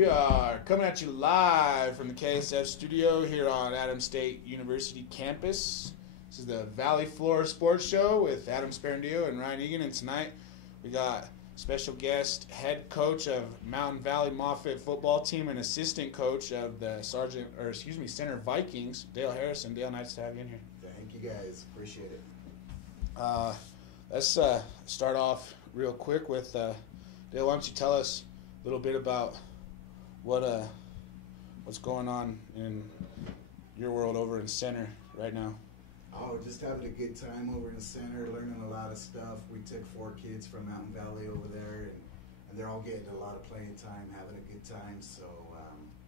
We are coming at you live from the KSF studio here on Adams State University campus. This is the Valley Floor Sports Show with Adam Sparandio and Ryan Egan. And tonight we got special guest, head coach of Mountain Valley Moffett football team and assistant coach of the Center Vikings, Dale Harrison. Dale, nice to have you in here. Thank you guys. Appreciate it. Let's start off real quick with Dale. Why don't you tell us a little bit about what's going on in your world over in Center right now? Oh, just having a good time over in the Center, learning a lot of stuff. We took 4 kids from Mountain Valley over there, and they're all getting a lot of playing time, having a good time. So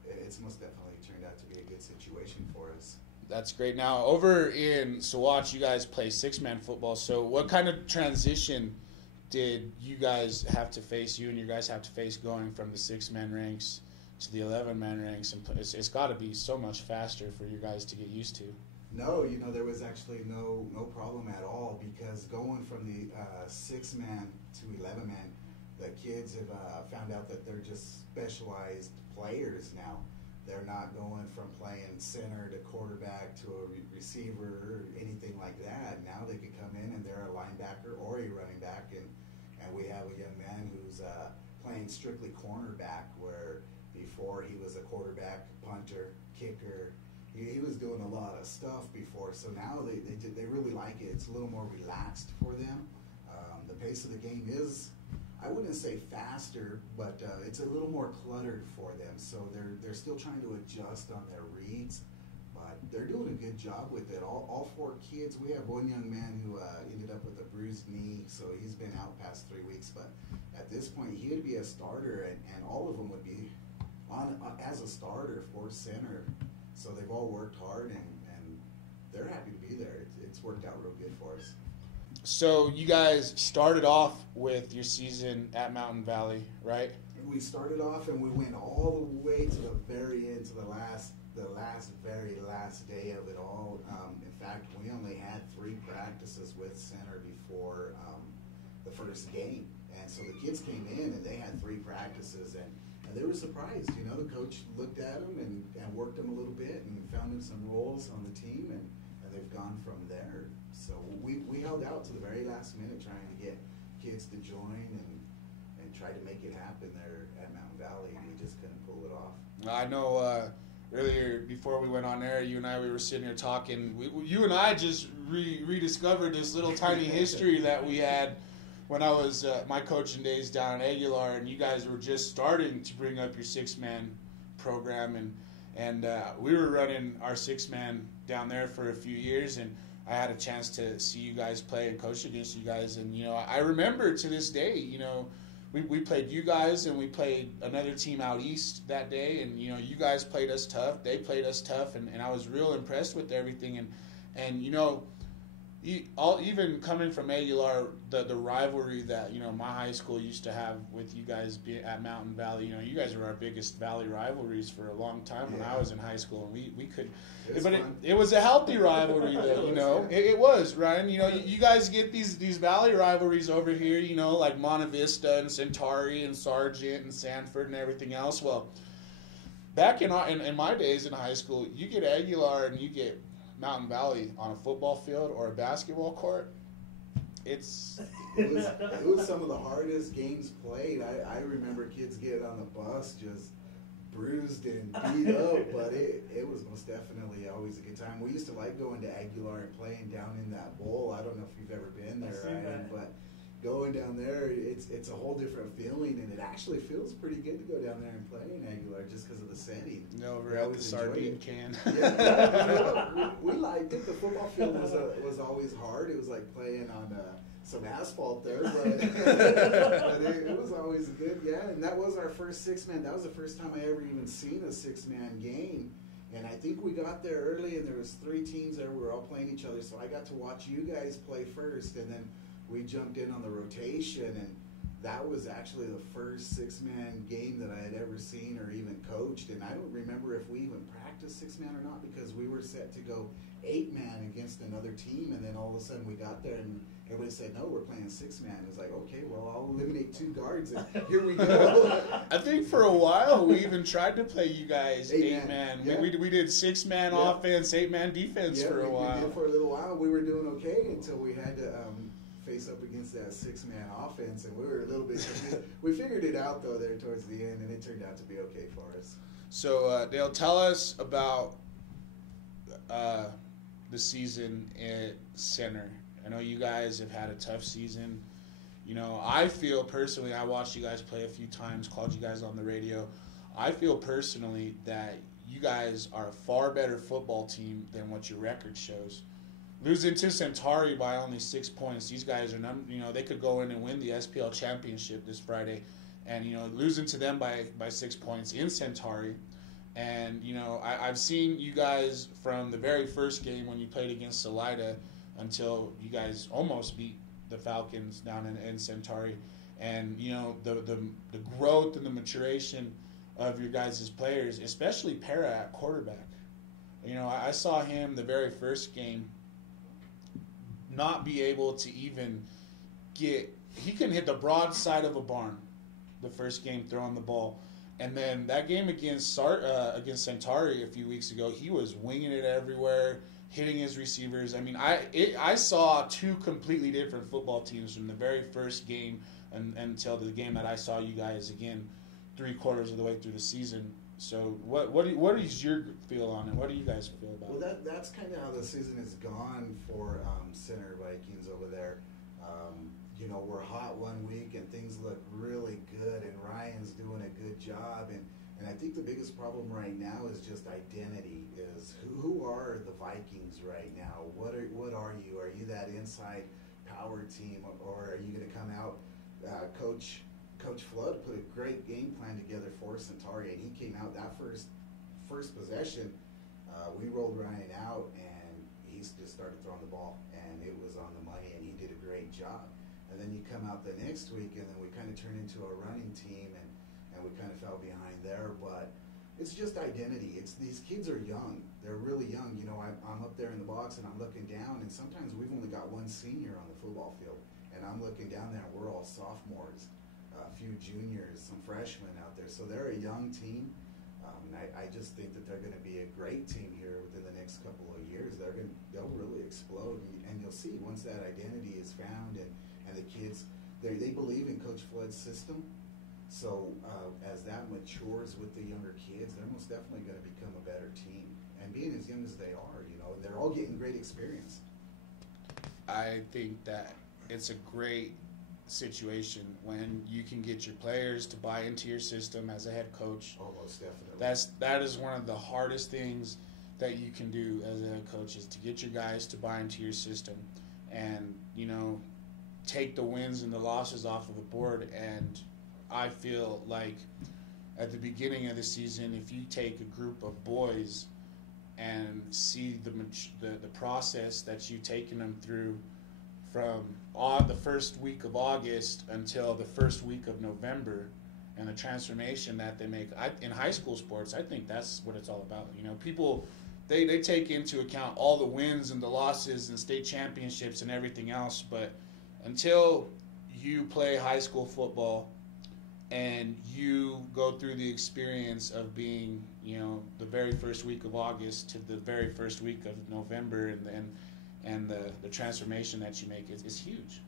it's most definitely turned out to be a good situation for us. That's great. Now, over in Saguache, you guys play 6-man football. So what kind of transition did you guys have to face, you and your guys have to face going from the 6-man ranks to the 11-man ranks? And it's got to be so much faster for you guys to get used to. No, there was actually no problem at all, because going from the 6-man to 11-man, the kids have found out that they're just specialized players now. They're not going from playing center to quarterback to a receiver or anything like that. Now they can come in and they're a linebacker or a running back, and we have a young man who's playing strictly cornerback, where before he was a quarterback, punter, kicker. He was doing a lot of stuff before, so now they really like it. It's a little more relaxed for them. The pace of the game is, I wouldn't say faster, but it's a little more cluttered for them. So they're still trying to adjust on their reads, but they're doing a good job with it. All 4 kids. We have one young man who ended up with a bruised knee, so he's been out past 3 weeks. But at this point, he would be a starter, and all of them would be on as a starter for center. So they've all worked hard, and they're happy to be there. It's worked out real good for us. So you guys started off with your season at Mountain Valley, right? We started off and we went all the way to the very end, to the very last day of it all. In fact, we only had 3 practices with Center before the first game. And so the kids came in and they had 3 practices, and they were surprised. The coach looked at them and worked them a little bit and found them some roles on the team, and they've gone from there. So we held out to the very last minute trying to get kids to join and try to make it happen there at Mountain Valley, and we just couldn't pull it off. I know earlier, before we went on air, you and I, we were sitting here talking. You and I just rediscovered this little tiny history that we had when I was my coaching days down in Aguilar, and you guys were just starting to bring up your 6-man program, and we were running our 6-man down there for a few years, and I had a chance to see you guys play and coach against you guys, and I remember to this day, we played you guys and we played another team out east that day, and you guys played us tough, they played us tough, and I was real impressed with everything, and even coming from Aguilar, the rivalry that my high school used to have with you guys at Mountain Valley, you guys were our biggest Valley rivalries for a long time when I was in high school, and we could, but it was a healthy rivalry though, it was, Ryan. You guys get these Valley rivalries over here, like Monte Vista and Centauri and Sargent and Sanford and everything else. Well, back in my days in high school, you get Aguilar and you get Mountain Valley on a football field or a basketball court, it was some of the hardest games played. I remember kids getting on the bus just bruised and beat up, but it was most definitely always a good time. We used to like going to Aguilar and playing down in that bowl. I don't know if you've ever been there, Ryan, but going down there, it's a whole different feeling, and it actually feels pretty good to go down there and play in Aguilar just because of the setting. Over at the sardine can. We liked it. The football field was always hard. It was like playing on some asphalt there, but it was always good. Yeah, and that was our first 6-man. That was the first time I ever even seen a 6-man game. And I think we got there early, and there was 3 teams there. We were all playing each other, so I got to watch you guys play first, and then we jumped in on the rotation, and that was actually the first six-man game that I had ever seen or even coached, and I don't remember if we even practiced six-man or not, because we were set to go eight-man against another team, and then all of a sudden we got there and everybody said, no, we're playing six-man. It was like, okay, well, I'll eliminate two guards, and here we go. I think for a while we even tried to play you guys eight-man. Yeah. We did six-man offense, eight-man defense for a while. We did for a little while. We were doing okay until we had to face up against that six-man offense, and we were a little bit confused. We figured it out, though, there towards the end, and it turned out to be okay for us. So, Dale, tell us about the season at center. I know you guys have had a tough season. You know, I feel personally, I watched you guys play a few times, called you guys on the radio. I feel personally that you guys are a far better football team than what your record shows. Losing to Centauri by only 6 points, these guys are, they could go in and win the SPL championship this Friday. And, losing to them by 6 points in Centauri. And, I've seen you guys from the very first game when you played against Salida until you guys almost beat the Falcons down in Centauri. And, the growth and the maturation of your guys' players, especially Para at quarterback. I saw him the very first game not be able to even he couldn't hit the broad side of a barn the first game throwing the ball. And then that game against Centauri a few weeks ago, he was winging it everywhere, hitting his receivers. I mean, I saw two completely different football teams from the very first game until the game that I saw you guys again 3/4 of the way through the season. So what is your feel on it? What do you guys feel about it? Well, that's kind of how the season has gone for Center Vikings over there. We're hot one week and things look really good, and Ryan's doing a good job. And I think the biggest problem right now is just identity. Is who are the Vikings right now? What are you? Are you that inside power team, or are you going to come out? Coach Flood put a great game plan together for Centauri, and he came out that first possession. We rolled Ryan out, and he just started throwing the ball, and it was on the money, and he did a great job. And then you come out the next week, and then we kind of turned into a running team, and we kind of fell behind there. But it's just identity. These kids are young. They're really young. I'm up there in the box, and I'm looking down, and sometimes we've only got one senior on the football field, and I'm looking down there, and we're all sophomores, a few juniors, some freshmen out there. So they're a young team. And I just think that they're going to be a great team here within the next couple of years. They'll really explode, and you'll see once that identity is found, and the kids, they believe in Coach Flood's system. So as that matures with the younger kids, they're most definitely going to become a better team. And being as young as they are, they're all getting great experience. I think that it's a great situation when you can get your players to buy into your system as a head coach. Almost definitely. That is one of the hardest things that you can do as a head coach, is to get your guys to buy into your system and, take the wins and the losses off of the board. And I feel like at the beginning of the season, if you take a group of boys and see the process that you've taken them through from the first week of August until the first week of November, and the transformation that they make in high school sports, I think that's what it's all about. People, they take into account all the wins and the losses and state championships and everything else, but until you play high school football and you go through the experience of being, the very first week of August to the very first week of November, and the transformation that you make is huge.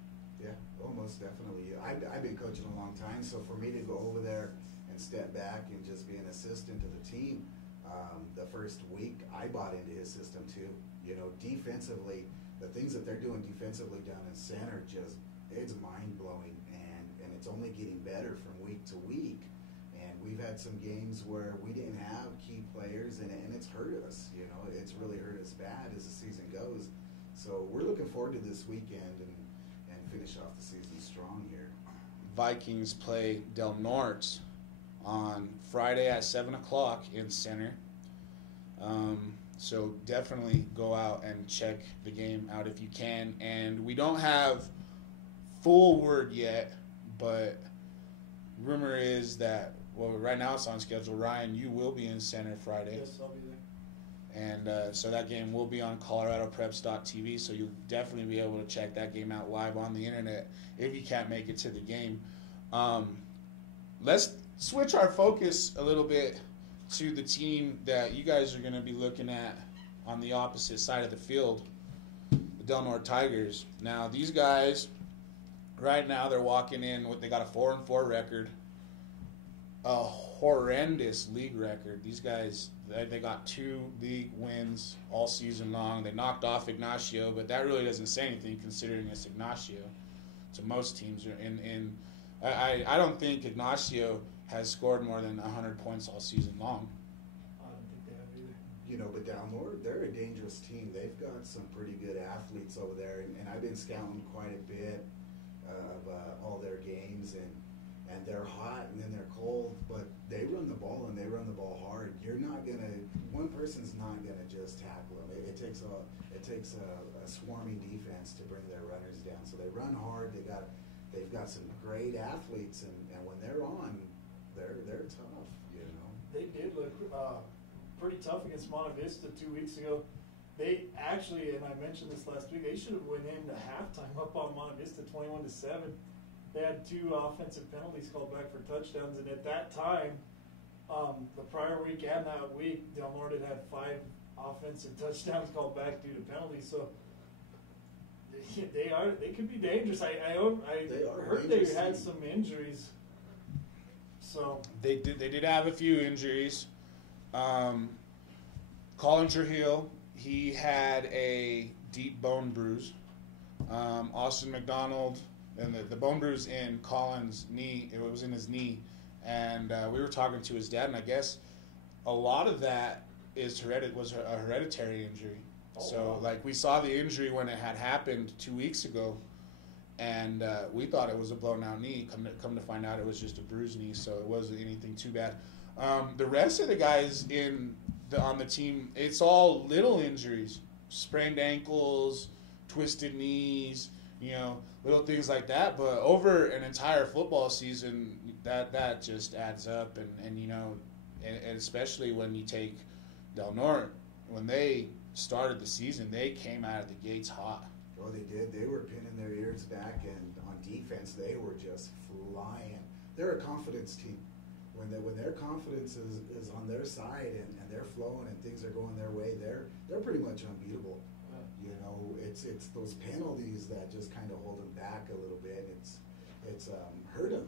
Yeah, almost definitely. I've been coaching a long time, so for me to go over there and step back and just be an assistant to the team, the first week I bought into his system too. Defensively, the things that they're doing defensively down in center, it's mind-blowing, and it's only getting better from week to week. And we've had some games where we didn't have key players, and it's hurt us. It's really hurt us bad as the season goes. So we're looking forward to this weekend and finish off the season strong here. Vikings play Del Norte on Friday at 7 o'clock in center. So definitely go out and check the game out if you can. And we don't have full word yet, but rumor is that, well, right now it's on schedule. Ryan, you will be in center Friday. Yes, I'll be there. And so that game will be on ColoradoPreps.tv, so you'll definitely be able to check that game out live on the internet if you can't make it to the game. Let's switch our focus a little bit to the team that you guys are going to be looking at on the opposite side of the field, the Del Norte Tigers. Now, these guys, right now, they're walking in with, they got a 4-4 record, a horrendous league record. These guys, they got 2 league wins all season long. They knocked off Ignacio, but that really doesn't say anything considering it's Ignacio to most teams. I don't think Ignacio has scored more than 100 points all season long. I don't think they have either. You know, but Del Norte, they're a dangerous team. They've got some pretty good athletes over there, and I've been scouting quite a bit of all their games, and they're hot and then they're cold, but they run the ball and they run the ball hard. You're not gonna, one person's not gonna just tackle them. It takes a swarming defense to bring their runners down. So they run hard. They've got some great athletes, and when they're on, they're tough. You know. They did look pretty tough against Monte Vista 2 weeks ago. They actually, and I mentioned this last week, they should have went into halftime up on Monte Vista 21-7. They had 2 offensive penalties called back for touchdowns, and at that time, the prior week and that week, Del Norte had 5 offensive touchdowns called back due to penalties. So they could be dangerous. I heard they had some injuries. So they did have a few injuries. Colin Trujillo, he had a deep bone bruise. Austin McDonald, and the bone bruise in Colin's knee, it was in his knee, and we were talking to his dad, and I guess a lot of that was a hereditary injury. So, like, we saw the injury when it had happened 2 weeks ago, and we thought it was a blown out knee. Come to find out, it was just a bruised knee, so it wasn't anything too bad. The rest of the guys on the team, it's all little injuries, sprained ankles, twisted knees, little things like that. But over an entire football season, that just adds up, and especially when you take Del Norte, when they started the season, they came out of the gates hot. Oh, they did. They were pinning their ears back, and on defense, they were just flying. They're a confidence team. When their confidence is on their side and they're flowing and things are going their way, they're pretty much unbeatable. It's those penalties that just kind of hold them back a little bit. It's hurt them,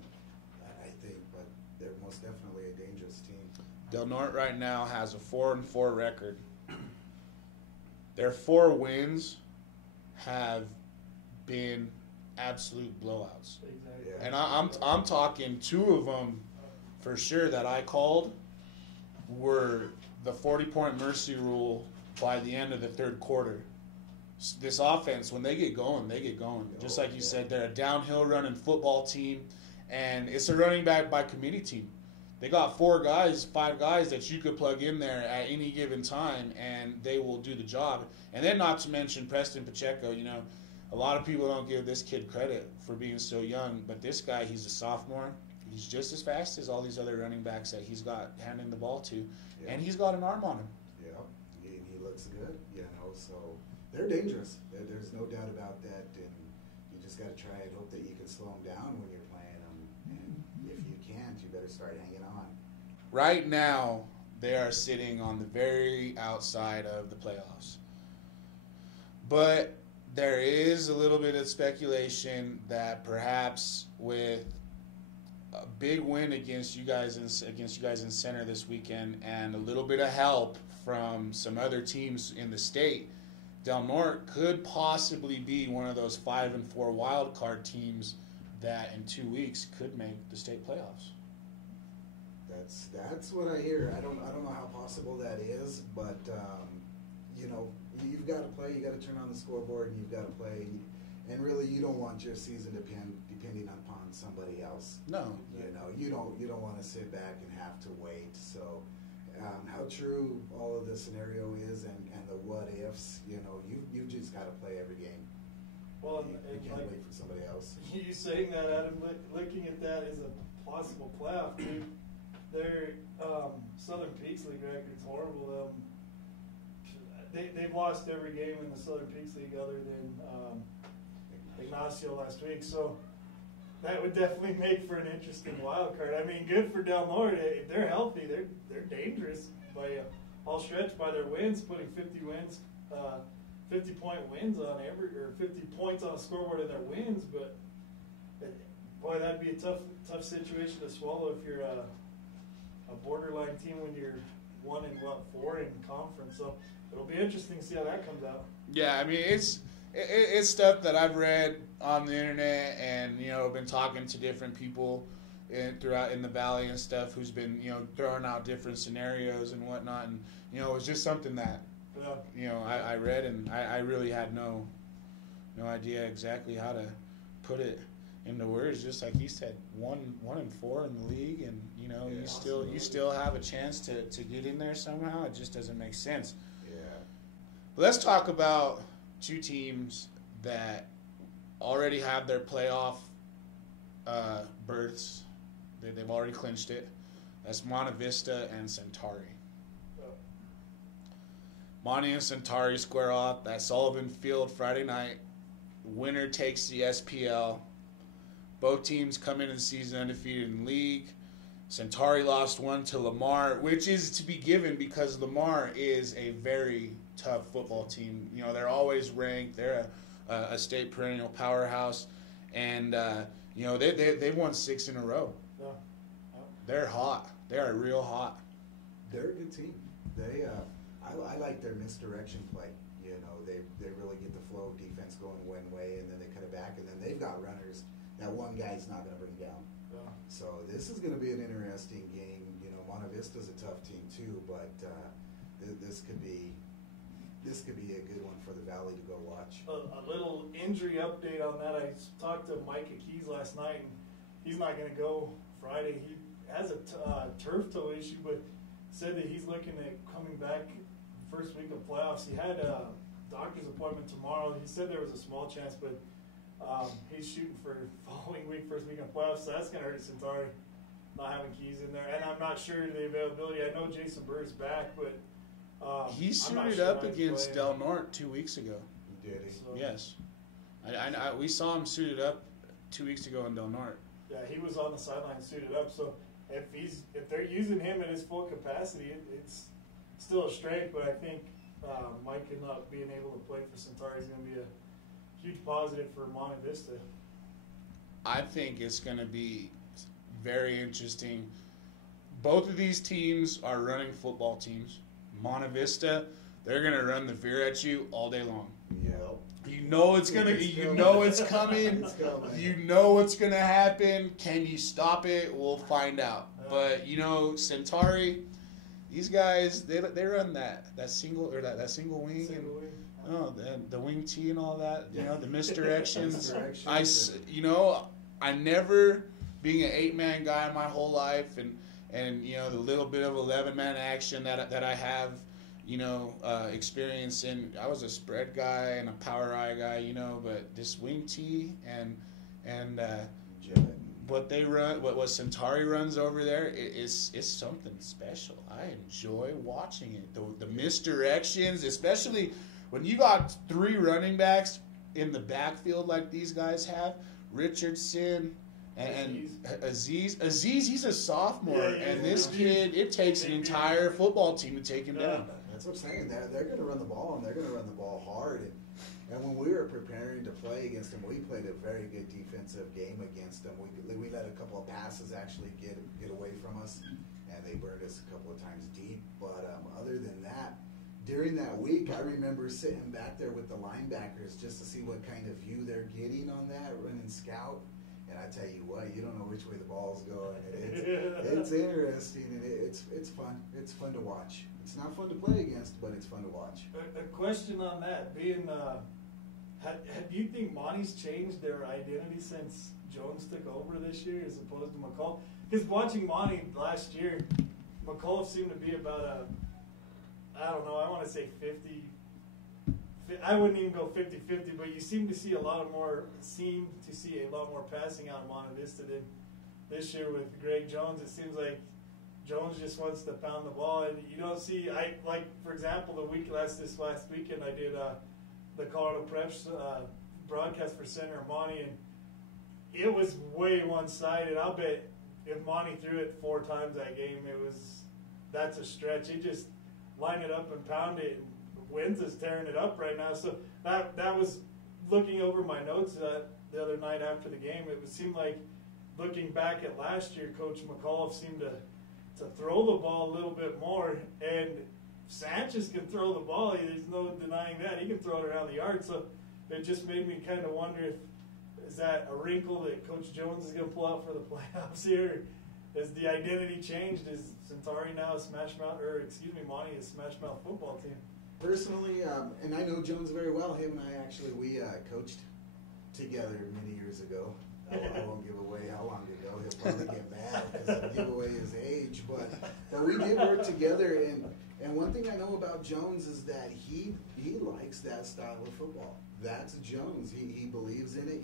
I think, but they're most definitely a dangerous team. Del Norte right now has a 4-4 record. Their 4 wins have been absolute blowouts. Exactly. Yeah. And I'm talking 2 of them for sure that I called were the 40-point mercy rule by the end of the 3rd quarter. This offense, when they get going, they get going. Just like you said, they're a downhill running football team, and it's a running back by committee team. They got 5 guys that you could plug in there at any given time, and they will do the job. And then not to mention Preston Pacheco. A lot of people don't give this kid credit for being so young, but this guy, he's a sophomore. He's just as fast as all these other running backs that he's got handing the ball to, and he's got an arm on him. Yeah, he looks good, so they're dangerous. There's no doubt about that, and you just got to try and hope that you can slow them down when you're playing them, and if you can't, you better start hanging on. Right now, they are sitting on the very outside of the playoffs. But there is a little bit of speculation that perhaps with a big win against you guys in center this weekend and a little bit of help from some other teams in the state, Del Norte could possibly be one of those 5-4 wild card teams that in 2 weeks could make the state playoffs. That's what I hear. I don't know how possible that is, but you've got to play. You got to turn on the scoreboard, and you've got to play. And really, you don't want your season depending upon somebody else. No. You don't want to sit back and have to wait. So, how true all of the scenario is, and the what ifs. You've just got to play every game. Well, You can't wait for somebody else. You saying that, Adam, looking at that as a possible playoff team, their Southern Peaks League record's horrible. They've lost every game in the Southern Peaks League other than Ignacio last week, so that would definitely make for an interesting wild card. I mean, good for Del Norte. If they're healthy, they're dangerous by all stretch by their wins, putting 50 wins, 50-point wins on every, or 50 points on the scoreboard in their wins. But boy, that'd be a tough situation to swallow if you're a borderline team when you're 1-4 in conference. So it'll be interesting to see how that comes out. Yeah, I mean it's stuff that I've read on the internet, and been talking to different people throughout in the valley and stuff who's been throwing out different scenarios and whatnot, and it was just something that I read, and I really had no idea exactly how to put it into words. Just like he said, 1-4 in the league, and you still have a chance to get in there somehow. It just doesn't make sense. Yeah. Let's talk about two teams that already have their playoff berths. They've already clinched it. That's Monte Vista and Centauri. Monte and Centauri square off at Sullivan Field Friday night. Winner takes the SPL. Both teams come into the season undefeated in league. Centauri lost one to Lamar, which is to be given because Lamar is a very tough football team. They're always ranked. They're a state perennial powerhouse, and they've won 6 in a row. Yeah. They're hot. They are real hot. They're a good team. They I like their misdirection play. They really get the flow of defense going one way, and then they cut it back, and then they've got runners that one guy's not going to bring down. Yeah. So this is going to be an interesting game. Monte Vista's a tough team too, but this could be a good one for the Valley to go watch. A little injury update on that. I talked to Micah Keys last night, and he's not going to go Friday. He has a turf toe issue, but said that he's looking at coming back first week of playoffs. He had a doctor's appointment tomorrow. He said there was a small chance, but he's shooting for following week, first week of playoffs, so that's going to hurt Centauri, not having Keys in there. And I'm not sure the availability. I know Jason Burr's back, but he suited up against Del Norte 2 weeks ago. Did he? So, Yes. We saw him suited up 2 weeks ago in Del Norte. yeah, he was on the sideline suited up. So if they're using him at his full capacity, it's still a strength. But I think Mike not being able to play for Centauri is going to be a huge positive for Monte Vista. I think it's going to be very interesting. Both of these teams are running football teams. Monte Vista, they're going to run the veer at you all day long. Yeah. You know it's gonna. You know it's coming. You know what's gonna happen. Can you stop it? We'll find out. But Centauri, these guys, they run that single or that single wing the wing T and all that. The misdirections. I never being an 8-man guy my whole life, and the little bit of 11-man action that I have. Experience in. I was a spread guy and a power eye guy, but this wing T and what they run, what Centauri runs over there is something special. I enjoy watching it. The misdirections, especially when you got 3 running backs in the backfield like these guys have, Richardson and Aziz, he's a sophomore, and this kid, it takes an entire football team to take him down. That's what I'm saying. They're going to run the ball, and they're going to run the ball hard. And when we were preparing to play against them, we played a very good defensive game against them. We let a couple of passes actually get away from us, and they burned us a couple of times deep. But other than that, during that week, I remember sitting back there with the linebackers just to see what kind of view they're getting on that, running scout. And I tell you what, you don't know which way the ball's going. It's interesting, and it's fun. It's fun to watch. It's not fun to play against, but it's fun to watch. A question on that being, do you think Monty's changed their identity since Jones took over this year as opposed to McCullough? Because watching Monty last year, McCullough seemed to be about I want to say 50 I wouldn't even go 50-50, but you seem to see a lot more passing out of Monte Vista than this year with Greg Jones. It seems like Jones just wants to pound the ball, and you don't see. For example, this last weekend I did the Colorado Preps broadcast for Senator Monty, and it was way one-sided. I'll bet if Monty threw it 4 times that game, that's a stretch. He just line it up and pound it. And Wins is tearing it up right now. So that was looking over my notes the other night after the game. It seemed like looking back at last year, Coach McAuliffe seemed to throw the ball a little bit more, and Sanchez can throw the ball. There's no denying that. He can throw it around the yard. So it just made me kind of wonder is that a wrinkle that Coach Jones is going to pull out for the playoffs here? Has the identity changed? Is Centauri now a Monty a Smash Mouth football team? Personally, and I know Jones very well. Him and I we coached together many years ago. I won't give away how long ago. He'll probably get mad because I'll give away his age. But we did work together, and one thing I know about Jones is that he likes that style of football. That's Jones. He believes in it,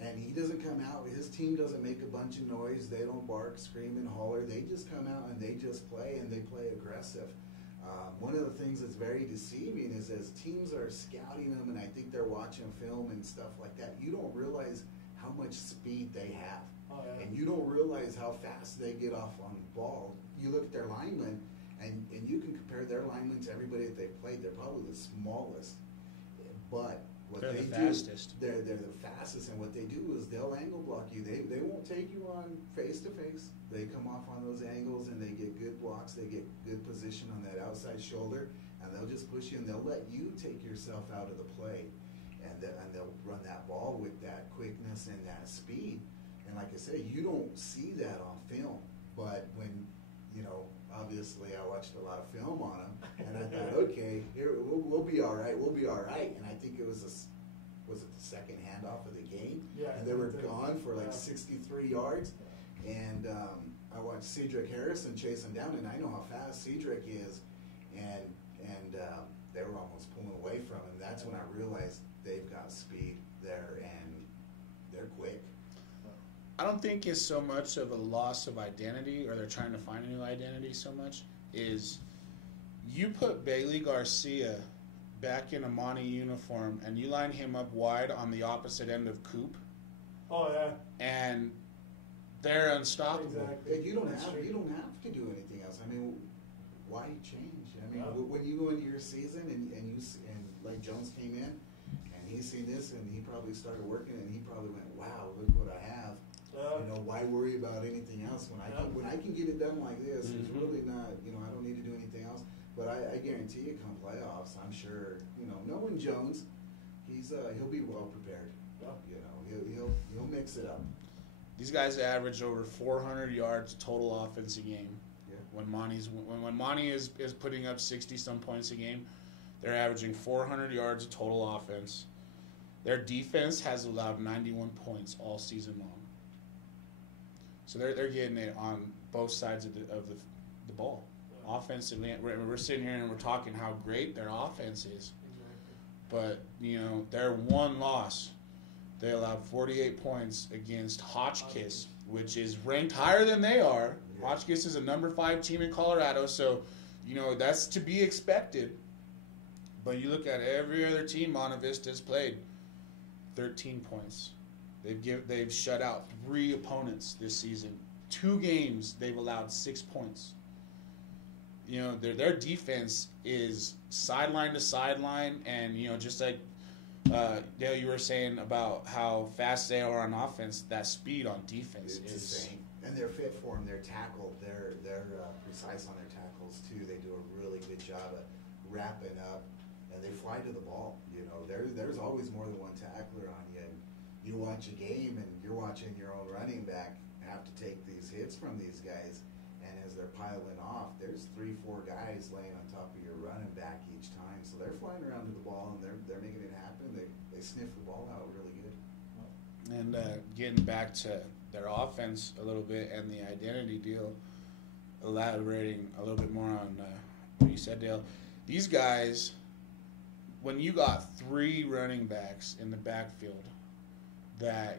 and he doesn't come out. His team doesn't make a bunch of noise. They don't bark, scream, and holler. They just come out and they just play, and they play aggressive. One of the things that's very deceiving is as teams are scouting them, and I think they're watching film and stuff like that, you don't realize how much speed they have. Oh, yeah. And you don't realize how fast they get off on the ball. You look at their linemen, and you can compare their linemen to everybody that they've played. They're probably the smallest. But what they're they the do, fastest. They're the fastest, and what they do is they'll angle block you. They won't take you on face to face. They come off on those angles, and they get good blocks. They get good position on that outside shoulder, and they'll just push you, and they'll let you take yourself out of the play, and they'll run that ball with that quickness and that speed. And like I say, you don't see that on film, but when obviously I watched a lot of film on them, and I thought, okay, here we'll be all right. We'll be all right. And I think it was the second handoff of the game? Yeah. And they were gone for 63 yards. And I watched Cedric Harrison chase him down, and I know how fast Cedric is, and they were almost pulling away from him. That's when I realized they've got speed there, and they're quick. I don't think it's so much of a loss of identity, or they're trying to find a new identity so much, is you put Bailey Garcia back in a Monty uniform and you line him up wide on the opposite end of Coop. Oh, yeah. And they're unstoppable. Exactly. And you don't have to do anything else. I mean, why change? I mean, when you go into your season and like Jones came in and he's seen this and he probably started working and he probably went, wow, look what I have. Why worry about anything else when I can get it done like this? Mm-hmm. It's really not. I don't need to do anything else. But I guarantee you, come playoffs, I'm sure. Knowing Jones, he'll be well prepared. Yeah. He'll mix it up. These guys average over 400 yards total offense a game. Yeah. When Monty is putting up 60-some points a game, they're averaging 400 yards of total offense. Their defense has allowed 91 points all season long. So they're getting it on both sides of the ball. Yeah. Offensively, we're sitting here and we're talking how great their offense is. Exactly. But, their one loss, they allowed 48 points against Hotchkiss, which is ranked higher than they are. Yeah. Hotchkiss is a number 5 team in Colorado, so, that's to be expected. But you look at every other team Monte Vista's played, 13 points. They've shut out 3 opponents this season. 2 games, they've allowed 6 points. Their defense is sideline to sideline, and just like Dale, you were saying about how fast they are on offense, that speed on defense It's is insane. And they're fit for them. They're tackled. They're precise on their tackles too. They do a really good job of wrapping up, and they fly to the ball. There's always more than one tackler on you. And you watch a game, and you're watching your own running back have to take these hits from these guys, and as they're piling off, there's 3-4 guys laying on top of your running back each time. So they're flying around to the ball, and they're making it happen. They sniff the ball out really good. And getting back to their offense a little bit and the identity deal, elaborating a little bit more on what you said, Dale. These guys, when you got 3 running backs in the backfield that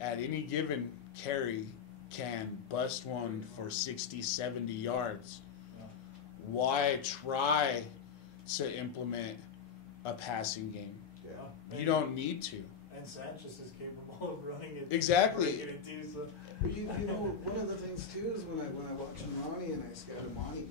at any given carry can bust one for 60, 70 yards, why try to implement a passing game? Yeah. You don't need to. And Sanchez is capable of running it. Exactly. Breaking it too, so. You know, one of the things too is when I watch Monty and I scout Monty,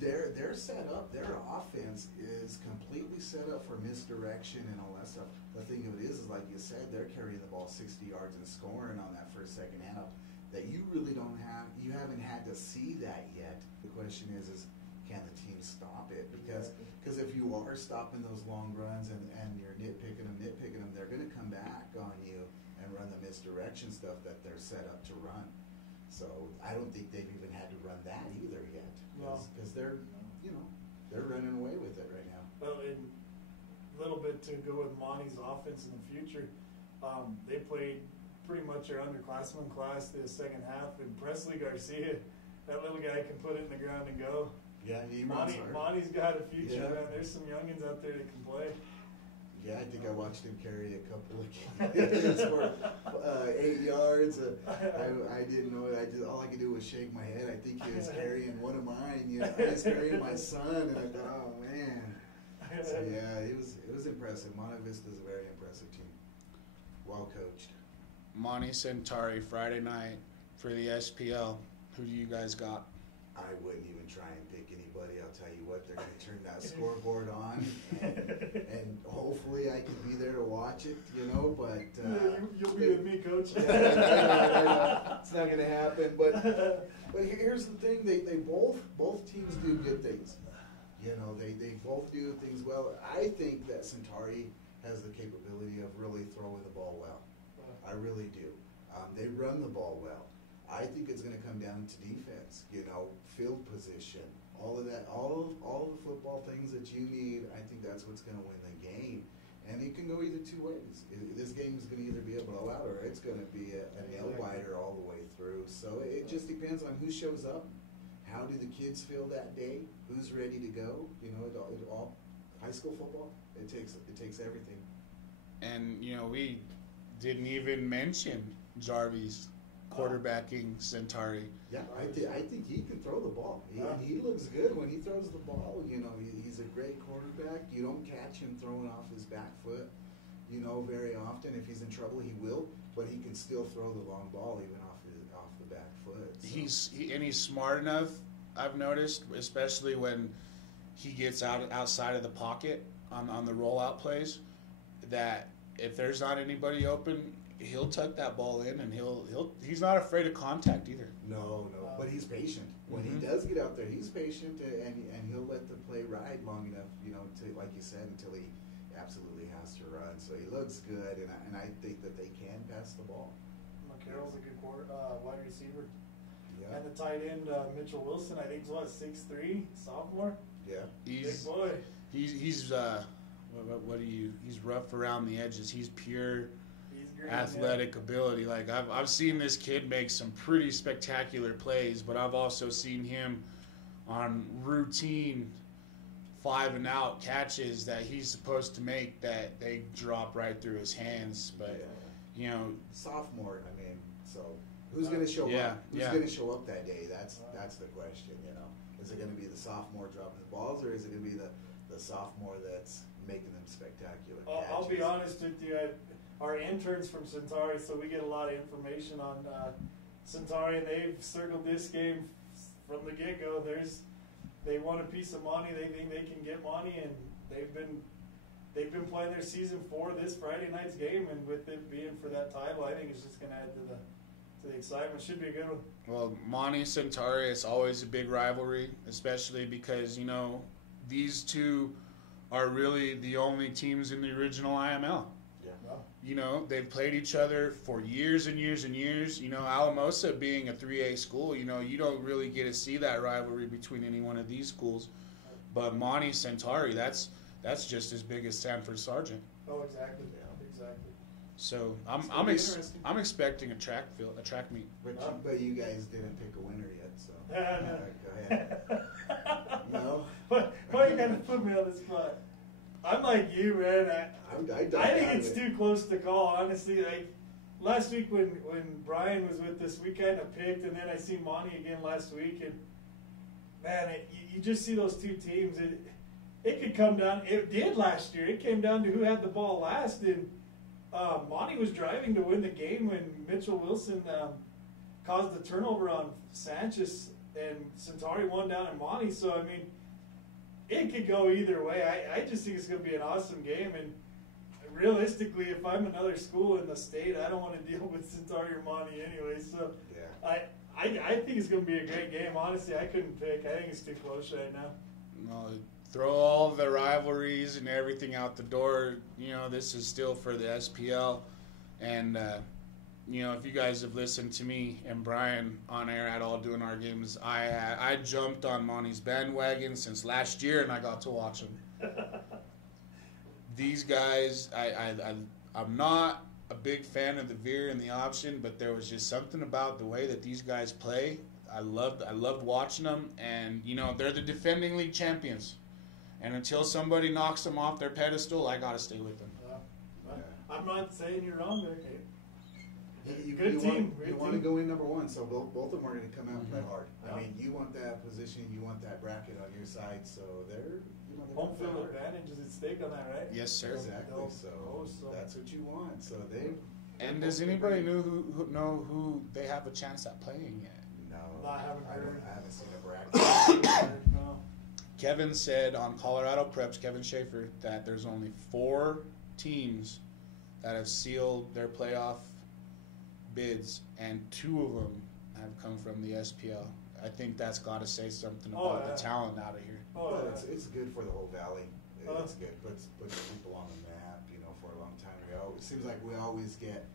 their setup, their offense is completely set up for misdirection and all that stuff. The thing of it is like you said, they're carrying the ball 60 yards and scoring on that first, second half. That you really you haven't had to see that yet. The question is can the team stop it? Because if you are stopping those long runs and you're nitpicking them, they're going to come back on you and run the misdirection stuff that they're set up to run. So I don't think they've even had to run that either yet. Because they're running away with it right now. Well, in a little bit to go with Monty's offense in the future, they played pretty much their underclassmen class the second half, and Presley Garcia, that little guy can put it in the ground and go. Yeah, Monty's got a future, Yeah. man. There's some youngins out there that can play. Yeah, I think I watched him carry a couple of kids for 8 yards. I didn't know. All I could do was shake my head. I think he was carrying one of mine. You know, he was carrying my son, and I thought, oh man. So yeah, it was impressive. Monte Vista's a very impressive team. Well coached. Monty Centauri Friday night for the SPL. Who do you guys got? I wouldn't even try and pick anybody. I'll tell you what, they're going to turn that scoreboard on, and hopefully I can be there to watch it, but... you'll be with me, Coach. It's not going to happen, but here's the thing, they both teams do good things. They both do things well. I think that Centauri has the capability of really throwing the ball well. I really do. They run the ball well. I think it's going to come down to defense, field position, all of that, all of the football things that you need. I think that's what's going to win the game. And it can go either two ways. This game is going to either be a blowout or it's going to be a nail-biter all the way through. So it just depends on who shows up. How do the kids feel that day? Who's ready to go? It all high school football, it takes everything. And, we didn't even mention Jarvis quarterbacking Centauri. Yeah, I think he can throw the ball. He looks good when he throws the ball. He's a great quarterback. You don't catch him throwing off his back foot, very often. If he's in trouble, he will, but he can still throw the long ball even off the back foot. So. He's smart enough, I've noticed, especially when he gets outside of the pocket on the rollout plays, that if there's not anybody open, he'll tuck that ball in, and he's not afraid of contact either. No, but he's patient. When he does get out there, he's patient, and he'll let the play ride long enough, to, like you said, until he absolutely has to run. So he looks good, and I think that they can pass the ball. McCarroll's a good wide receiver. Yeah. And the tight end, Mitchell Wilson, I think he's 6'3", sophomore. Yeah. Big boy. He's rough around the edges. He's pure athletic ability. Like I've seen this kid make some pretty spectacular plays, but I've also seen him on routine 5-and-out catches that he's supposed to make that they drop right through his hands. But sophomore. So who's going to show up? Who's going to show up that day? That's the question. Is it going to be the sophomore dropping the balls, or is it going to be the sophomore that's making them spectacular catches? I'll be honest with you. Our interns from Centauri, so we get a lot of information on Centauri, and they've circled this game from the get-go. They want a piece of Monty. They think they can get Monty, and they've been playing their season for this Friday night's game, and with it being for that title, I think it's just going to add to the excitement. Should be a good one. Well, Monty Centauri is always a big rivalry, especially because these two are really the only teams in the original IML. They've played each other for years and years and years. Alamosa being a 3A school, you don't really get to see that rivalry between any one of these schools. But Monty Centauri, that's just as big as Sanford Sargent. Oh, exactly. Yeah, exactly. So I'm expecting a track meet. But you guys didn't pick a winner yet, so no. go ahead. No. Why you got to put me on the spot? I'm like you, man. I I think it's too close to call, honestly. Like last week when Brian was with us, we kind of picked, and then I see Monty again last week, and man, you just see those two teams. It could come down. It did last year. It came down to who had the ball last, and Monty was driving to win the game when Mitchell Wilson caused the turnover on Sanchez, and Centauri won down in Monty. So I mean, it could go either way. I just think it's going to be an awesome game, and realistically, if I'm another school in the state, I don't want to deal with Centauri or Monty anyway. So yeah. I think it's going to be a great game. Honestly, I couldn't pick. I think it's too close right now. No, throw all the rivalries and everything out the door. You know, this is still for the SPL. And, you know, if you guys have listened to me and Brian on air at all doing our games, I jumped on Monty's bandwagon since last year, and I got to watch them. These guys, I'm not a big fan of the veer and the option, but there was just something about the way that these guys play. I loved watching them, and you know they're the defending league champions. And until somebody knocks them off their pedestal, I gotta stay with them. I'm not saying you're wrong there, Kate. You want to go in number one, so both of them are going to come out and play hard. I mean, you want that position, you want that bracket on your side, so they're home field advantage is at stake on that, right? Yes, sir. Exactly. So that's what you want. So they. And does anybody know who they have a chance at playing yet? No, I haven't seen a bracket. No. Kevin said on Colorado Preps, Kevin Schaefer, that there's only 4 teams that have sealed their playoff bids, and 2 of them have come from the SPL. I think that's got to say something about the talent out of here. Well, it's good for the whole valley. It's good. Puts people on the map. You know, for a long time, it seems like we always get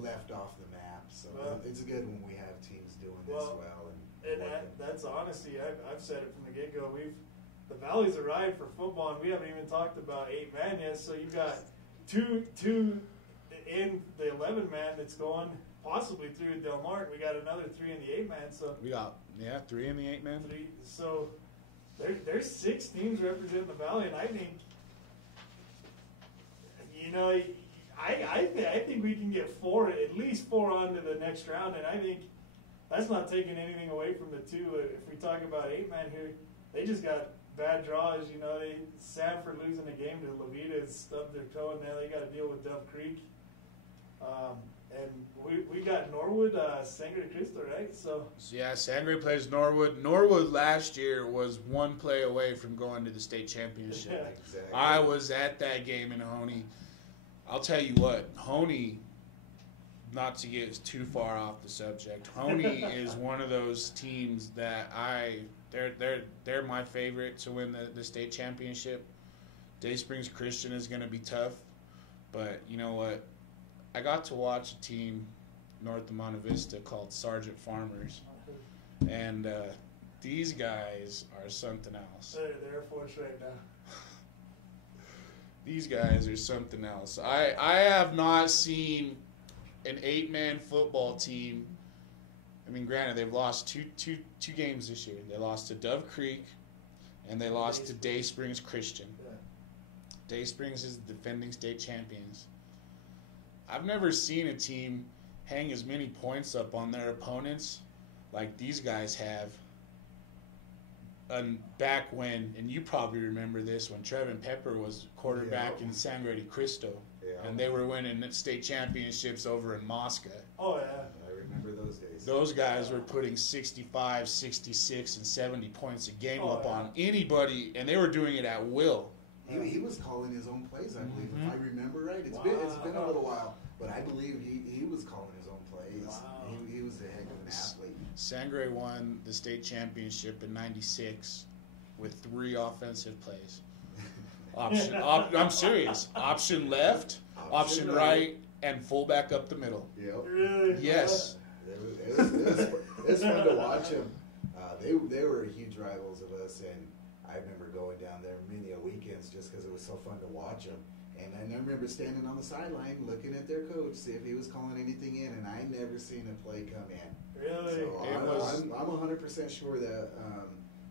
left off the map. So it's good when we have teams doing this well. And that's honesty. I've said it from the get go. The valley's a ride for football, and we haven't even talked about 8-man yet. So you got two in the 11-man that's going possibly through Del Norte. We got another 3 in the 8-man. So we got 3 in the 8-man. So there's 6 teams representing the valley, and I think I think we can get at least 4 onto the next round, and I think that's not taking anything away from the 2. If we talk about 8-man here, they just got bad draws. You know, Sanford losing a game to Levita stubbed their toe, and now they got to deal with Dove Creek. And we got Norwood, Sangre Cristo, right? So yeah, Sangre plays Norwood. Norwood last year was 1 play away from going to the state championship. Yeah. Exactly. I was at that game in Honey. I'll tell you what, Honey, not to get too far off the subject, Honey is one of those teams that they're my favorite to win the state championship. Day Springs Christian is going to be tough, but you know what? I got to watch a team north of Monte Vista called Sergeant Farmers, and these guys are something else. They're the Air Force right now. These guys are something else. I have not seen an 8-man football team. I mean, granted, they've lost two games this year. They lost to Dove Creek, and they lost to Day Springs Christian. Yeah. Day Springs is the defending state champions. I've never seen a team hang as many points up on their opponents like these guys have. And back when, and you probably remember this, when Trevin Pepper was quarterback in Sangre de Cristo, and they were winning state championships over in Mosca. Oh, yeah. I remember those days. Those guys were putting 65, 66, and 70 points a game up on anybody, and they were doing it at will. He was calling his own plays, I believe, if I remember right. It's been a little while, but I believe he was calling his own plays. Wow. He was a heck of an athlete. Sangre won the state championship in '96 with 3 offensive plays. I'm serious. Option left, option right, and fullback up the middle. Yep. Really? Yes. It was fun to watch them. They were huge rivals of us, and I remember going down there many weekends just because it was so fun to watch them. And I remember standing on the sideline looking at their coach, see if he was calling anything in, and I never seen a play come in. Really? So I'm 100% sure that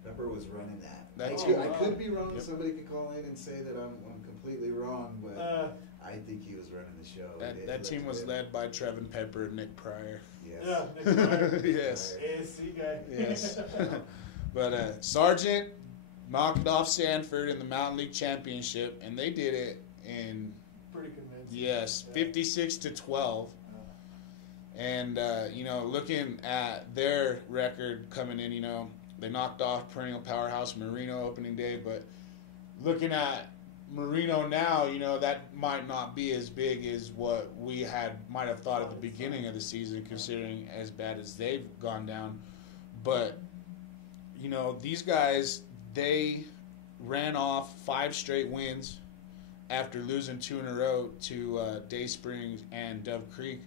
Pepper was running that. That's I could be wrong. Yep. Somebody could call in and say that I'm completely wrong, but I think he was running the show. That team was led by Trevin Pepper and Nick Pryor. Yes. Yeah, Nick Pryor. Yes. ASC guy. Yes. But Sargent knocked off Sanford in the Mountain League Championship, and they did it in Pretty convincing. yes, Yeah. 56-12. And looking at their record coming in, they knocked off perennial powerhouse Marino opening day, but looking at Marino now, that might not be as big as what we might have thought at the beginning of the season, considering as bad as they've gone down. But these guys, they ran off 5 straight wins after losing 2 in a row to Day Springs and Dove Creek.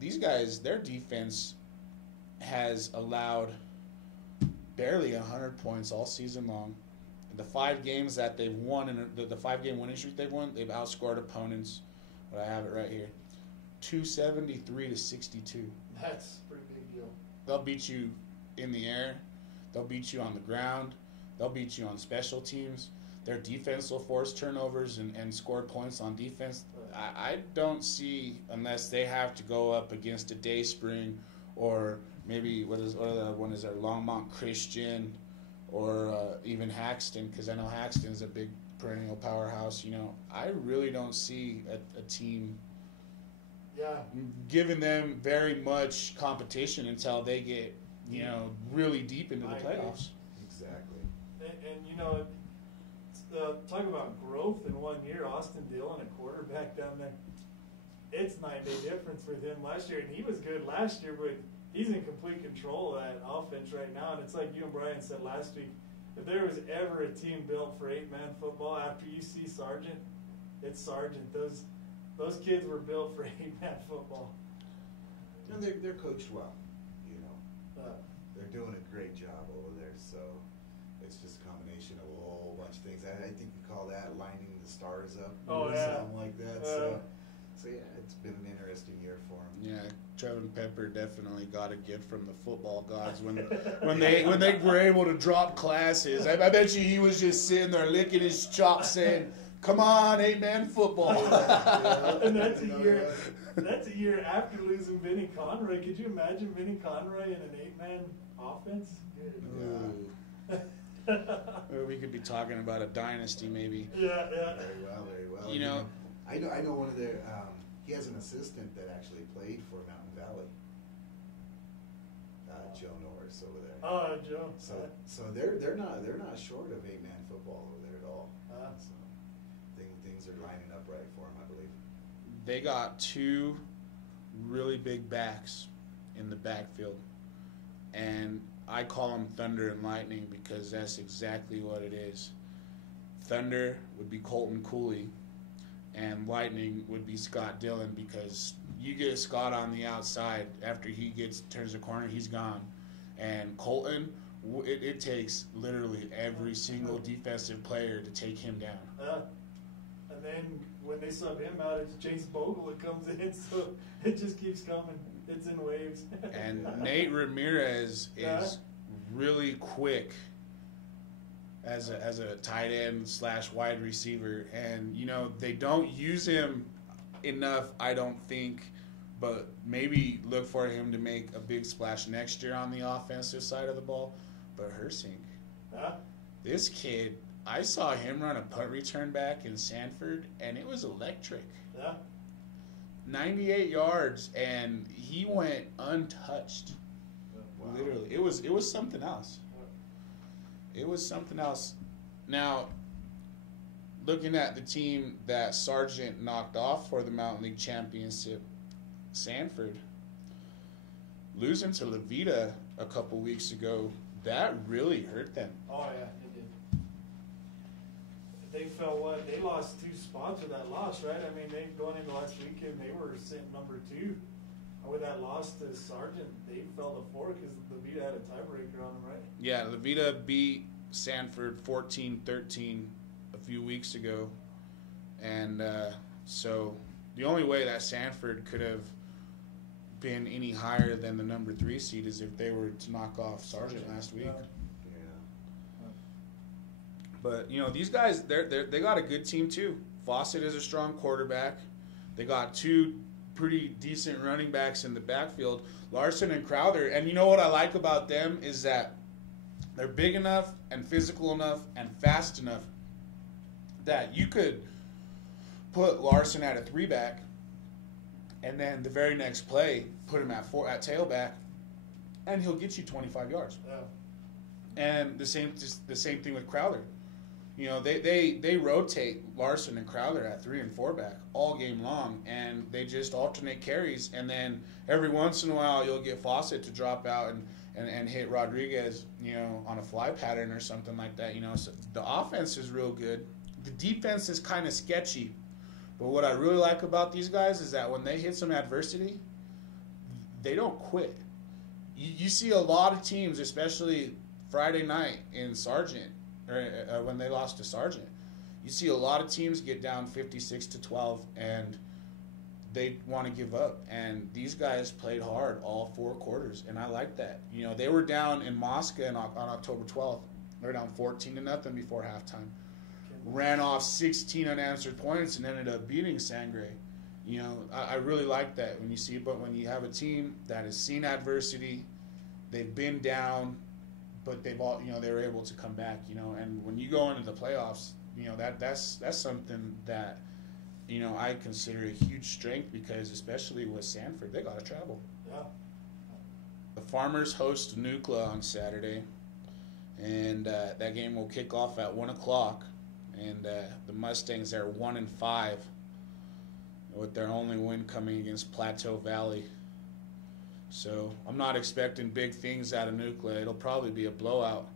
These guys, their defense has allowed barely 100 points all season long. The 5 games that they've won, and the 5-game winning streak they've won, they've outscored opponents. But I have it right here, 273-62. That's a pretty big deal. They'll beat you in the air. They'll beat you on the ground. They'll beat you on special teams. Their defense will force turnovers and score points on defense. I don't see, unless they have to go up against a Dayspring or maybe what the other one is, Longmont Christian or even Haxton, because I know Haxton's a big perennial powerhouse. I really don't see a team giving them very much competition until they get really deep into the playoffs. Exactly. And talk about growth in 1 year. Austin Dillon, a quarterback down there, it's night and day difference with him last year, and he was good last year, but he's in complete control of that offense right now. And it's like you and Brian said last week, if there was ever a team built for 8-man football after you see Sargent, it's Sargent. Those kids were built for 8-man football. And they're coached well. They're doing a great job over there. So it's just a combination of a whole bunch of things. I think we call that lining the stars up. Oh, or yeah. something like that. So yeah, it's been an interesting year for him. Yeah, Trevin Pepper definitely got a gift from the football gods when they were able to drop classes. I bet you he was just sitting there licking his chops, saying, "Come on, 8-man football." And that's a year after losing Vinny Conroy. Could you imagine Vinny Conroy in an 8-man offense? Good. Or we could be talking about a dynasty, maybe. Yeah. Very well. I know one of their. He has an assistant that actually played for Mountain Valley. Joe Norris over there. Oh, Joe. So they're not short of 8-man football over there at all. So things are lining up right for him, I believe. They got 2 really big backs in the backfield, and I call them Thunder and Lightning because that's exactly what it is. Thunder would be Colton Cooley, and Lightning would be Scott Dillon, because you get Scott on the outside, after he turns the corner, he's gone. And Colton, it takes literally every single defensive player to take him down. And then when they sub him out, it's Jace Bogle that comes in, so it just keeps coming. It's in waves. And Nate Ramirez is really quick as a tight end / wide receiver, and they don't use him enough, I don't think, but maybe look for him to make a big splash next year on the offensive side of the ball. But Hersink, this kid, I saw him run a punt return back in Sanford, and it was electric. 98 yards, and he went untouched. Wow. Literally, it was something else. It was something else. Now, looking at the team that Sargent knocked off for the Mountain League Championship, Sanford, losing to Levita a couple weeks ago, that really hurt them. Oh, yeah, it did. They fell They lost 2 spots with that loss, right? I mean, going into last weekend, they were sitting number 2. And with that loss to Sargent, they fell to 4 because Levita had a tiebreaker on them, right? Yeah, Levita beat Sanford 14-13 a few weeks ago. And so the only way that Sanford could have been any higher than the number 3 seed is if they were to knock off Sargent last week. Yeah. But these guys, they got a good team too. Fawcett is a strong quarterback. They got two pretty decent running backs in the backfield, Larson and Crowder. And you know what I like about them is that they're big enough and physical enough and fast enough that you could put Larson at a 3-back, and then the very next play put him at tailback, and he'll get you 25 yards. Yeah. And the same thing with Crowder. You know, they rotate Larson and Crowder at 3 and 4-back all game long, and they just alternate carries. And then every once in a while, you'll get Fawcett to drop out and hit Rodriguez, you know, on a fly pattern or something like that. You know, so the offense is real good. The defense is kind of sketchy. But what I really like about these guys is that when they hit some adversity, they don't quit. You see a lot of teams, especially Friday night in Sargent, or when they lost to Sargent, you see a lot of teams get down 56-12 and they want to give up. And these guys played hard all 4 quarters, and I like that. You know, they were down in Moscow on October 12th. They were down 14-0 before halftime. Ran off 16 unanswered points and ended up beating Sangre. You know, I really like that when you see it. But when you have a team that has seen adversity, they've been down, but they were able to come back. You know, and when you go into the playoffs, you know that's something that, you know, I consider a huge strength, because especially with Sanford, they got to travel. Yeah. The Farmers host Nucla on Saturday, and that game will kick off at 1:00. And the Mustangs are 1-5, with their only win coming against Plateau Valley. So I'm not expecting big things out of Nucla. It'll probably be a blowout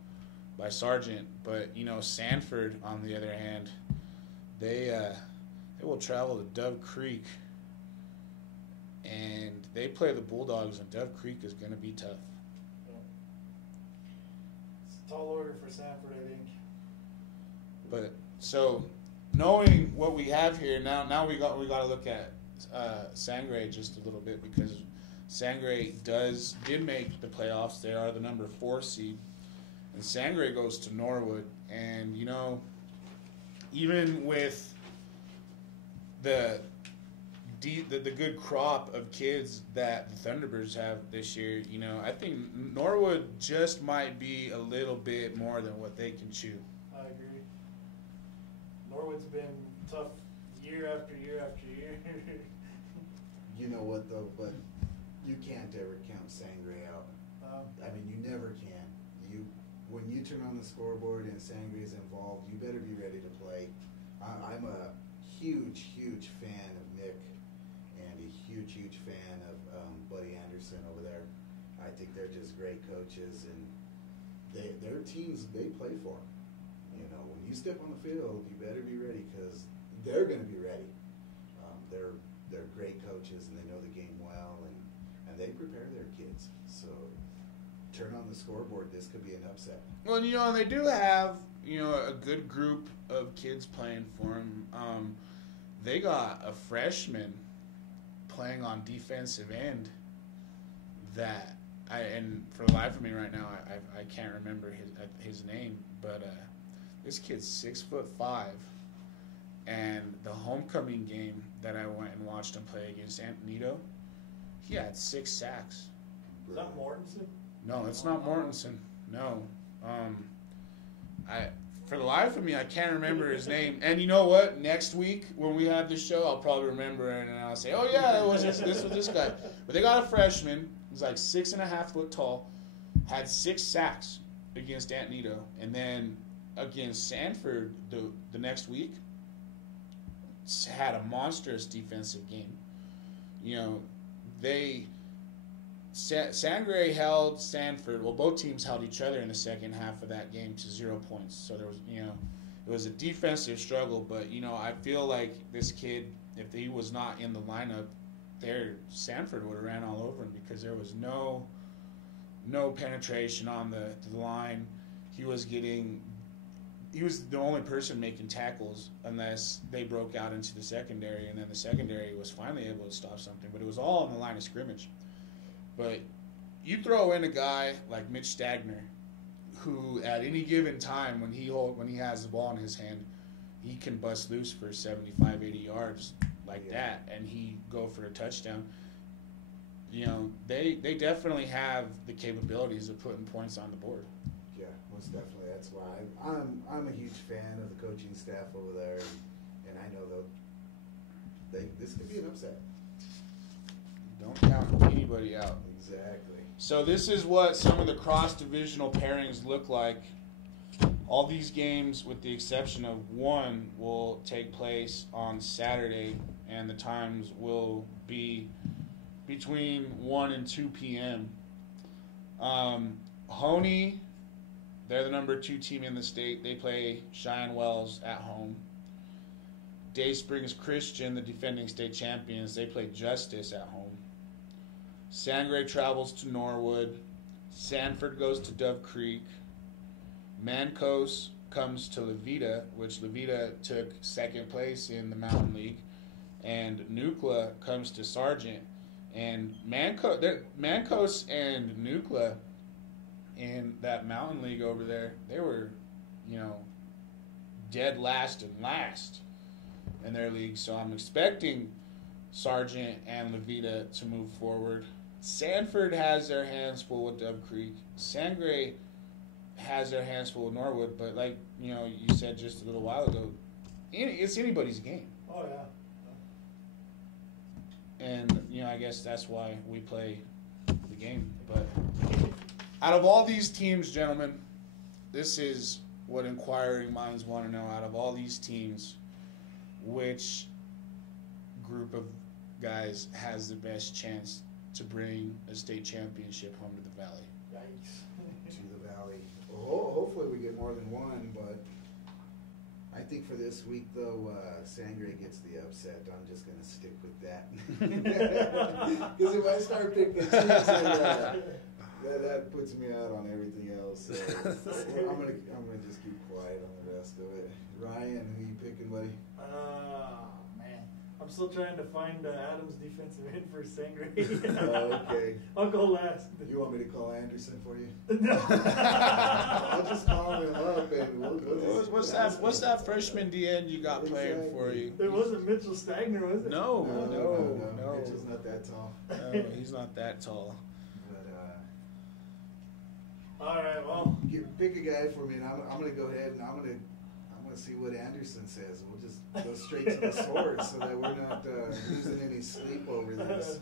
by Sargent. But, you know, Sanford, on the other hand, they will travel to Dove Creek, and they play the Bulldogs, and Dove Creek is going to be tough. Yeah. It's a tall order for Sanford, I think. But so, knowing what we have here now, we got to look at Sangre just a little bit, because Sangre did make the playoffs. They are the number 4 seed, and Sangre goes to Norwood. And you know, even with the good crop of kids that the Thunderbirds have this year, you know, I think Norwood just might be a little bit more than what they can chew. I agree. Norwood's been tough year after year after year. You know what, though? But you can't ever count Sangre out. I mean, you never can. When you turn on the scoreboard and Sangre is involved, you better be ready to play. I'm a huge fan of Nick, and a huge fan of Buddy Anderson over there. I think they're just great coaches, and their teams, they play for them. You know, when you step on the field, you better be ready, because they're going to be ready. They're great coaches, and they know the game well, and they prepare their kids. So turn on the scoreboard, this could be an upset. Well, you know, they do have, you know, a good group of kids playing for them. They got a freshman playing on defensive end that and for the life of me right now, I can't remember his name, but this kid's 6'5", and the homecoming game that I went and watched him play against Antonito, he had 6 sacks. Is that Mortensen? No, it's not Mortensen. No. For the life of me, I can't remember his name. And you know what? Next week, when we have this show, I'll probably remember it, and I'll say, oh, yeah, this was this guy. But they got a freshman. He's like 6.5 foot tall. Had 6 sacks against Antonito. And then against Sanford the next week, had a monstrous defensive game. You know, Sangre held Sanford. Well, both teams held each other in the second half of that game to 0 points. So there was, you know, it was a defensive struggle. But you know, I feel like this kid, if he was not in the lineup, Sanford would have ran all over him, because there was no penetration on the line. He was the only person making tackles, unless they broke out into the secondary, and then the secondary was finally able to stop something. But it was all on the line of scrimmage. But you throw in a guy like Mitch Stagner, who at any given time when he has the ball in his hand, he can bust loose for 75, 80 yards like Yeah. that, and he go for a touchdown. You know, they definitely have the capabilities of putting points on the board. Yeah, most definitely. That's why I'm a huge fan of the coaching staff over there, and I know this could be an upset. Don't count anybody out. Exactly. So this is what some of the cross-divisional pairings look like. All these games, with the exception of one, will take place on Saturday, and the times will be between 1 and 2 p.m. Honey, they're the number 2 team in the state. They play Cheyenne Wells at home. Day Springs Christian, the defending state champions, they play Justice at home. Sangre travels to Norwood. Sanford goes to Dove Creek. Mancos comes to Levita, which Levita took second place in the Mountain League. And Nucla comes to Sargent. And Mancos and Nucla in that Mountain League over there, they were, dead last and last in their league. So I'm expecting Sargent and Levita to move forward. Sanford has their hands full with Dove Creek. Sangre has their hands full with Norwood. But like, you said just a little while ago, it's anybody's game. Oh, yeah. And, I guess that's why we play the game. But out of all these teams, gentlemen, this is what inquiring minds want to know. Out of all these teams, which group of guys has the best chance to bring a state championship home to the Valley? Yikes. To the Valley. Well, hopefully we get more than one, but I think for this week, though, Sangre gets the upset. I'm just going to stick with that. Because if I start picking teams, that puts me out on everything else. So I'm gonna just keep quiet on the rest of it. Ryan, who you picking, buddy? Man. I'm still trying to find Adams' defensive end for Sangre. Okay. I'll go last. You want me to call Anderson for you? No. I'll just call him up and we'll just What's that freshman DN you got playing for you? It wasn't Mitchell Stagner, was it? No. Mitchell's not that tall. No, he's not that tall. But All right, well. pick a guy for me, and I'm gonna go ahead and I'm gonna see what Anderson says. We'll just go straight to the source so that we're not losing any sleep over this.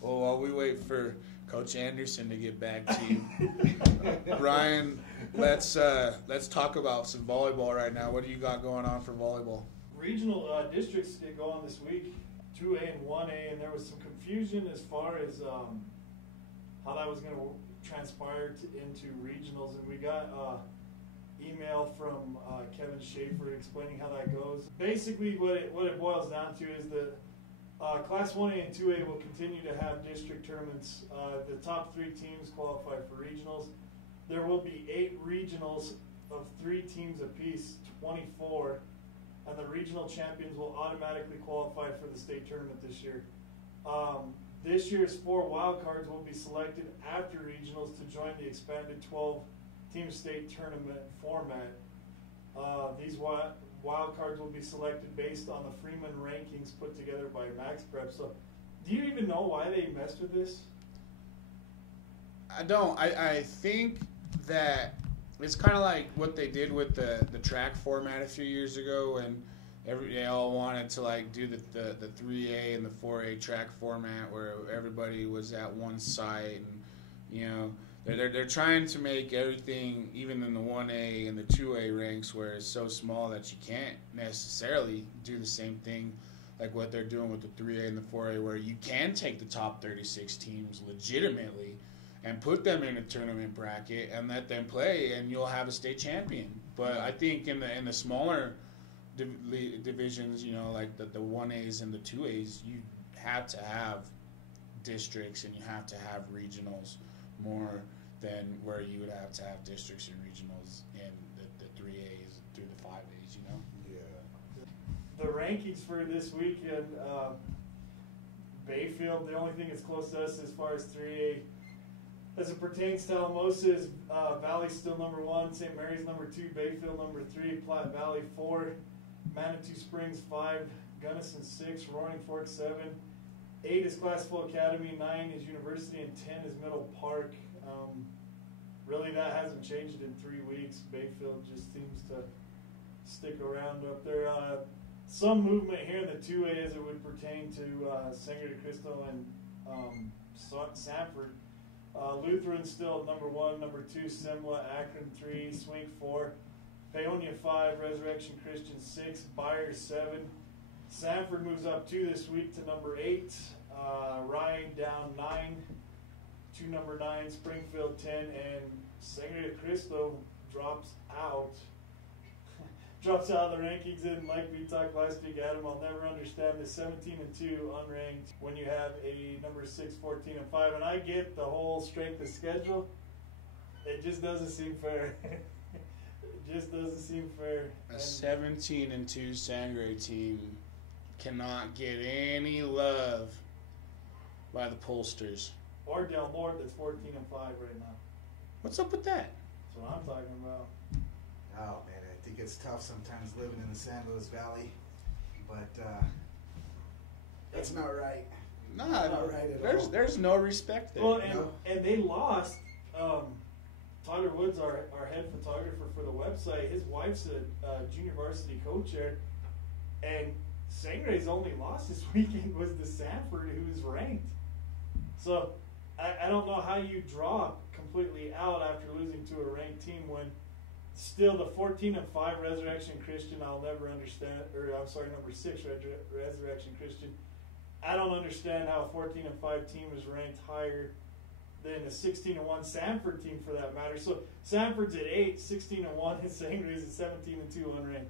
Well, while we wait for Coach Anderson to get back to you, Ryan, let's talk about some volleyball right now. What do you got going on for volleyball? Regional districts get going this week, 2A and 1A, and there was some confusion as far as how that was going to transpire into regionals, and we got email from Kevin Schaefer explaining how that goes. Basically, what it boils down to is that Class 1A and 2A will continue to have district tournaments. The top 3 teams qualify for regionals. There will be 8 regionals of 3 teams apiece, 24, and the regional champions will automatically qualify for the state tournament this year. This year's 4 wildcards will be selected after regionals to join the expanded 12-team state tournament format. These wildcards will be selected based on the Freeman rankings put together by MaxPrep. So, do you even know why they messed with this? I don't. I think that it's kind of like what they did with the track format a few years ago, and they all wanted to do the 3A and the 4A track format where everybody was at one site, and they're trying to make everything, even in the 1A and the 2A ranks, where it's so small that you can't necessarily do the same thing like what they're doing with the 3A and the 4A, where you can take the top 36 teams legitimately and put them in a tournament bracket and let them play, and you'll have a state champion. But I think in the smaller divisions, like the 1As and the 2As, you have to have districts and you have to have regionals more than where you would have to have districts and regionals in the 3As through the 5As, Yeah. The rankings for this weekend, Bayfield, the only thing that's close to us as far as 3A As it pertains to Alamosa's, Valley's still number 1, St. Mary's number 2, Bayfield number 3, Platte Valley 4, Manitou Springs 5, Gunnison 6, Roaring Fork 7, 8 is Classville Academy, 9 is University, and 10 is Middle Park. Really, that hasn't changed in 3 weeks. Bayfield just seems to stick around up there. Some movement here in the 2A as it would pertain to Sangre de Cristo and Sanford. Lutheran still number 1, number 2, Semla, Akron 3, Swink 4, Paonia 5, Resurrection Christian 6, Byers 7. Sanford moves up 2 this week to number 8. Ryan down 9 to number 9. Springfield 10, and Sangre de Cristo drops out. Drops out of the rankings, and like we talked last week, Adam, I'll never understand the 17-2 unranked when you have a number 6, 14-5. And I get the whole strength of schedule. It just doesn't seem fair. It just doesn't seem fair. A 17-2 Sangre team cannot get any love by the pollsters. Or Del Norte, that's 14-5 right now. What's up with that? That's what I'm talking about. Oh man, I think it's tough sometimes living in the San Luis Valley, but that's not right. Nah, Not right at all. there's no respect there. Well, No. and they lost. Tyler Woods, our head photographer for the website, his wife's a junior varsity coach there, and Sangre's only loss this weekend was to Sanford, who is ranked. So I don't know how you draw completely out after losing to a ranked team when still the 14-5 Resurrection Christian I'll never understand, or I'm sorry, number 6 Resurrection Christian. I don't understand how a 14-5 team is ranked higher than a 16-1 Sanford team for that matter. So Sanford's at 8, 16-1, and Sangre's at 17-2 unranked.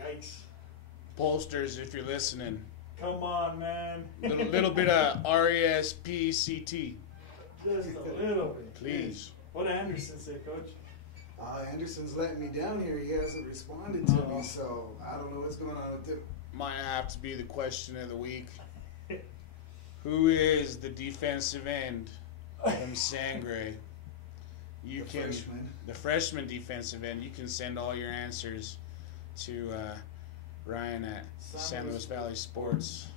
Yikes! Pollsters, if you're listening, Come on, man. little bit of RESPCT, Just a little bit. please. What did Anderson say, Coach? Anderson's letting me down here. He hasn't responded to me, so I don't know what's going on with him. Might have to be the question of the week. Who is the defensive end from Sangre? You The can freshman. the freshman defensive end. You can send all your answers to Ryan at San Luis Valley Sports.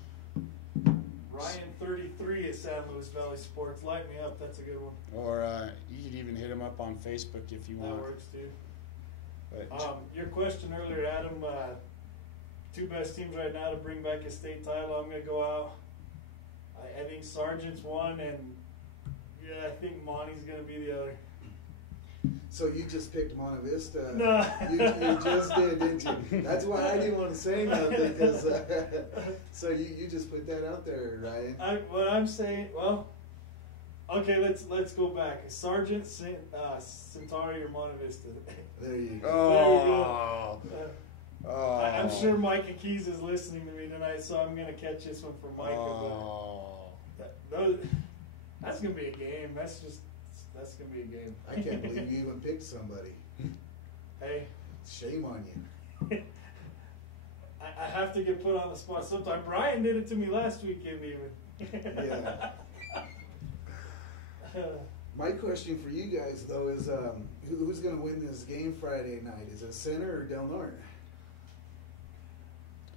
Ryan 33 at San Luis Valley Sports. Light me up. That's a good one. Or you can even hit him up on Facebook if you That want. works too. But Your question earlier, Adam. 2 best teams right now to bring back a state title. I'm going to go out. I think Sargent's one, and yeah, I think Monty's going to be the other. So you just picked Monte Vista. No. You just did, didn't you? That's why I didn't want to say nothing, because so you just put that out there, Ryan. What I'm saying, well, okay, let's go back. Sargent, Centauri, or Monte Vista. There you go. oh, oh, I'm sure Micah Keys is listening to me tonight, so I'm going to catch this one for Micah. oh. That's going to be a game. That's going to be a game. I can't believe you even picked somebody. Hey, Shame on you. I have to get put on the spot sometime. Brian did it to me last weekend even. Yeah. My question for you guys, though, is who's going to win this game Friday night? Is it Center or Del Norte?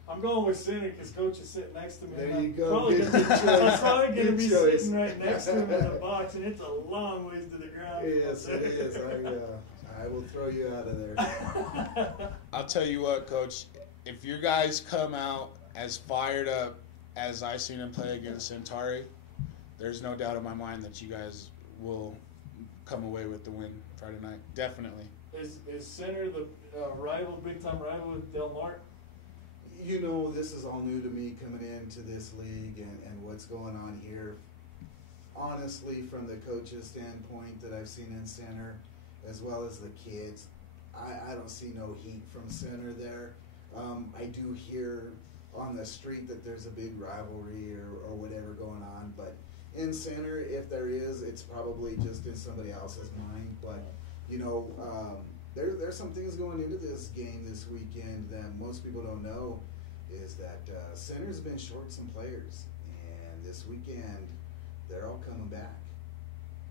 I'm going with Center because Coach is sitting next to me. There and you I'm go. Probably Good gonna, choice. I'm probably going to Good be choice. sitting right next to him in the box, and it's a long ways to the ground. Yes, it is. I will throw you out of there. I'll tell you what, Coach. If your guys come out as fired up as I seen them play against Centauri, there's no doubt in my mind that you guys will come away with the win Friday night. Definitely. Is Center the big time rival with Del Norte? You know, this is all new to me coming into this league and what's going on here. Honestly, from the coach's standpoint that I've seen in Center, as well as the kids, I don't see no heat from Center there. I do hear on the street that there's a big rivalry or whatever going on, but in Center, if there is, it's probably just in somebody else's mind. But, you know, there's some things going into this game this weekend that most people don't know, is that Center's been short some players. And this weekend, they're all coming back.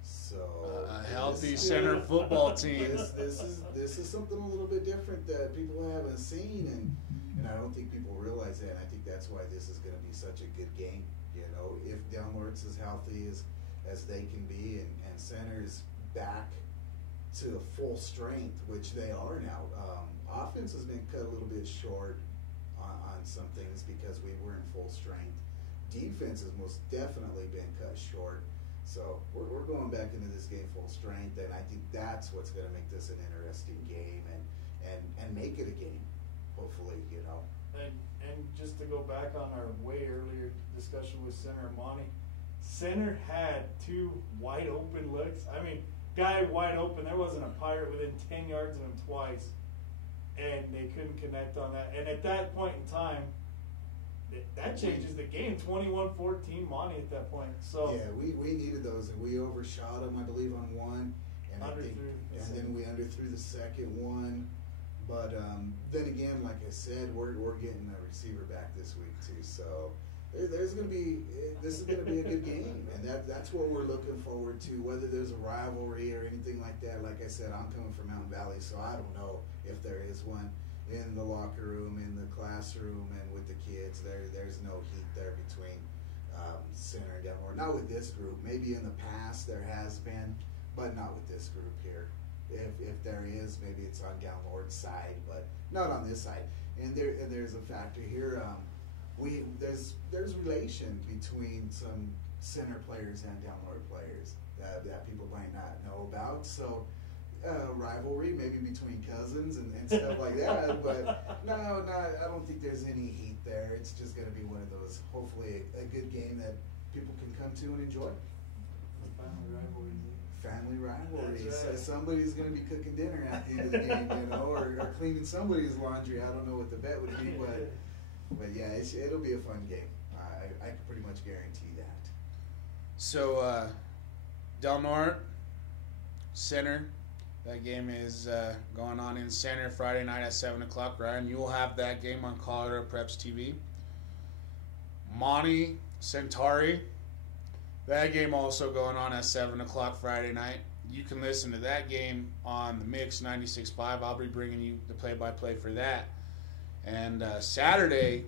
So a healthy center football team. This is something a little bit different that people haven't seen, and I don't think people realize that. And I think that's why this is going to be such a good game. You know, if Del Norte's as healthy as they can be, and center's back to full strength, which they are now. Offense has been cut a little bit short on some things because we weren't full strength. Defense has most definitely been cut short. So we're going back into this game full strength, and I think that's what's going to make this an interesting game and make it a game, hopefully, you know. And just to go back on our way earlier discussion with Center Monty, Center had two wide open looks. I mean, guy wide open. There wasn't a Pirate within 10 yards of him twice, and they couldn't connect on that. And at that point in time, that changes the game. 21-14 Monty at that point. So yeah, we needed those, and we overshot them, I believe, on one, and then we underthrew the second one. But then again, like I said, we're getting a receiver back this week too. So this is going to be a good game, and that's what we're looking forward to. Whether there's a rivalry or anything like that, like I said, I'm coming from Mountain Valley, so I don't know if there is one in the locker room, in the classroom, and with the kids. There's no heat there between Center and Del Norte. Not with this group. Maybe in the past there has been, but not with this group here. If there is, maybe it's on Del Norte's side, but not on this side. And there's a factor here. There's relation between some Center players and Del Norte players that people might not know about. So rivalry maybe between cousins and stuff like that. But no, I don't think there's any heat there. It's just going to be one of those, hopefully a good game that people can come to and enjoy. Family rivalries. That's right. So somebody's going to be cooking dinner at the end of the game, you know, or cleaning somebody's laundry. I don't know what the bet would be, but yeah, it'll be a fun game. I can pretty much guarantee that. So, Del Norte, Center. That game is going on in Center Friday night at 7 o'clock. Ryan, you will have that game on Colorado Preps TV. Monty, Centauri. That game also going on at 7 o'clock Friday night. You can listen to that game on the Mix 96.5. I'll be bringing you the play-by-play for that. And Saturday,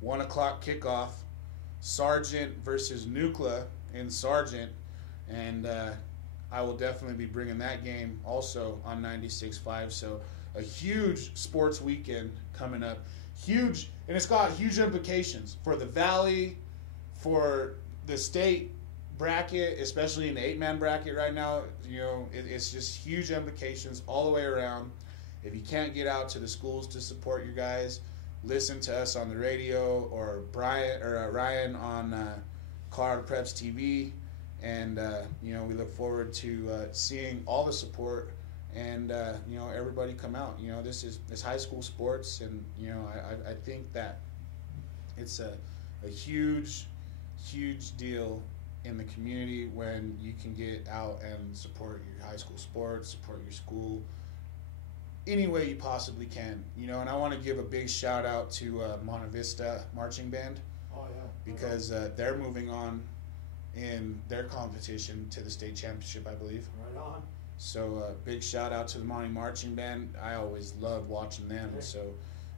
1 o'clock kickoff, Sargent versus Nucla in Sargent. And I will definitely be bringing that game also on 96.5. So a huge sports weekend coming up. Huge, and it's got huge implications for the Valley, for the state bracket, especially in the 8-man bracket right now. You know, it's just huge implications all the way around. If you can't get out to the schools to support your guys, listen to us on the radio, or Ryan on Colorado Preps TV. And, you know, we look forward to seeing all the support and, you know, everybody come out. You know, this is high school sports, and, you know, I think that it's a huge deal in the community when you can get out and support your high school sports, support your school, any way you possibly can. You know, and I want to give a big shout out to Monte Vista Marching Band. Oh, yeah. Because they're moving on in their competition to the state championship, I believe. Right on. So big shout out to the Monty Marching Band. I always love watching them. Okay. So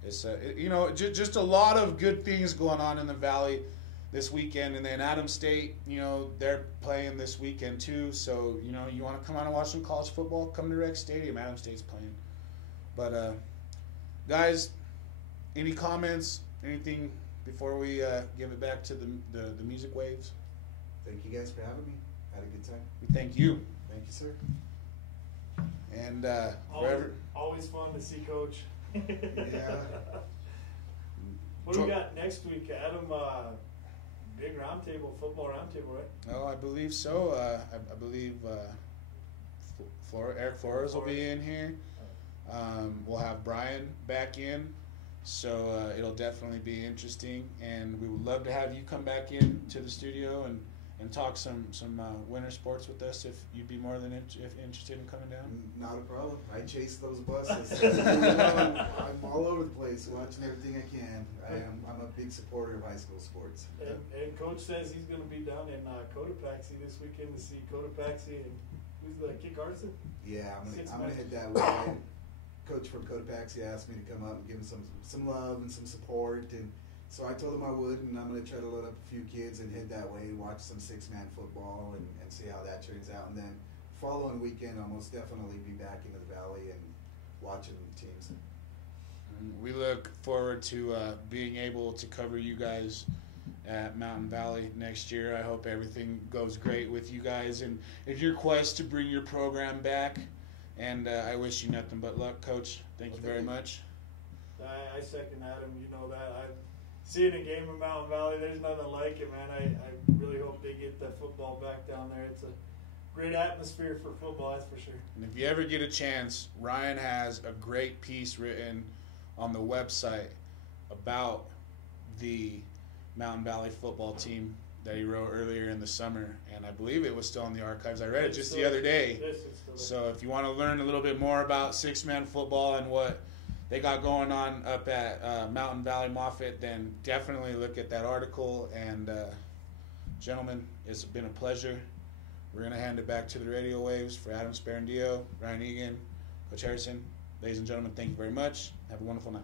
it's you know, just a lot of good things going on in the Valley this weekend. And then Adams State, you know, they're playing this weekend too. So, you know, you want to come out and watch some college football, come to Rec Stadium. Adams State's playing. But guys, any comments, anything before we give it back to the music waves? Thank you guys for having me. Had a good time. We thank you. Thank you, sir. And always fun to see Coach. Yeah. What do we got next week, Adam? Big roundtable, football roundtable, right? Oh, I believe so. I believe Eric Flores will be in here. We'll have Brian back in. So it'll definitely be interesting. And we would love to have you come back in to the studio and and talk some winter sports with us if you'd be more than interested in coming down. Not a problem. I chase those buses. I'm all over the place watching everything I can. I'm a big supporter of high school sports. And Coach says he's going to be down in Cotopaxi this weekend to see Cotopaxi and who's the Kit Carson? Yeah, I'm gonna hit that way. Coach from Cotopaxi asked me to come up and give him some love and some support, and so I told him I would, and I'm going to try to load up a few kids and head that way, watch some six-man football and see how that turns out. And then following weekend, I'll most definitely be back into the Valley and watching teams. We look forward to being able to cover you guys at Mountain Valley next year. I hope everything goes great with you guys and in your quest to bring your program back. And I wish you nothing but luck, Coach. Thank you very much. I second Adam. You know that seeing a game in Mountain Valley, there's nothing like it, man. I really hope they get the football back down there. It's a great atmosphere for football, that's for sure. And if you ever get a chance, Ryan has a great piece written on the website about the Mountain Valley football team that he wrote earlier in the summer, and I believe it was still in the archives. I read it just the other day. Yes, it's still there. So if you want to learn a little bit more about six-man football and what they got going on up at Mountain Valley Moffett, then definitely look at that article. And gentlemen, it's been a pleasure. We're going to hand it back to the radio waves for Adam Sparandio, Ryan Egan, Coach Harrison. Ladies and gentlemen, thank you very much. Have a wonderful night.